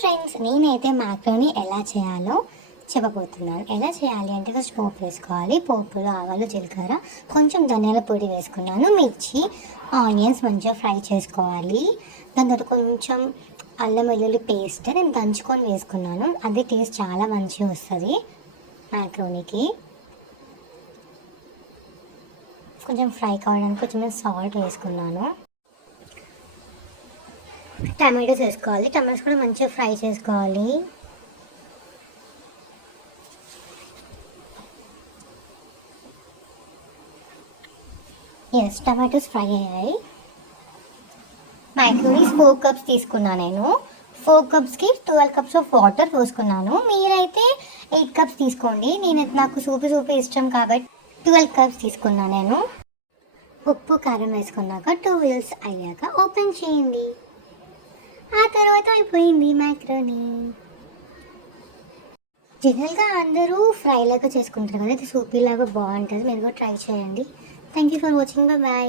Friends, నేనైతే macaroni ఎలా చేయాలో చెప్పబోతున్నాను. ఎలా చేయాలి అంటే ఫస్ట్ పోపు వేసుకోవాలి. పోపులో ఆవాలు, జీలకర్ర, కొంచెం ధనియాల పొడి వేసుకున్నాను, మిర్చి, ఆనియన్స్ మంచిగా ఫ్రై చేసుకోవాలి. దాని తర్వాత కొంచెం అల్లం వెల్లుల్లి పేస్ట్ నేను దంచుకొని వేసుకున్నాను. అది టేస్ట్ చాలా మంచిగా వస్తుంది మ్యాక్రోనికి. కొంచెం ఫ్రై కావడానికి కొంచెం సాల్ట్ వేసుకున్నాను. టమాటోస్ వేసుకోవాలి. టమాటోస్ కూడా మంచిగా ఫ్రై చేసుకోవాలి. ఎస్, టమాటోస్ ఫ్రై అయ్యాయి. మ్యాక్రోనీస్ 4 కప్స్ తీసుకున్నాను నేను. 4 కప్స్కి 12 కప్స్ ఆఫ్ వాటర్ పోసుకున్నాను. మీరైతే 8 కప్స్ తీసుకోండి. నాకు సూపి ఇష్టం కాబట్టి 12 కప్స్ తీసుకున్నాను నేను. ఉప్పు కారం వేసుకున్నాక 2 విజిల్స్ అయ్యాక ఓపెన్ చేయండి. ఆ తర్వాత అయిపోయింది మ్యాక్రోనీ. జనరల్గా అందరూ ఫ్రై లాగా చేసుకుంటారు కదా, ఇది సూపీ లాగా బాగుంటుంది. మీరు కూడా ట్రై చేయండి. Thank you for watching. Bye.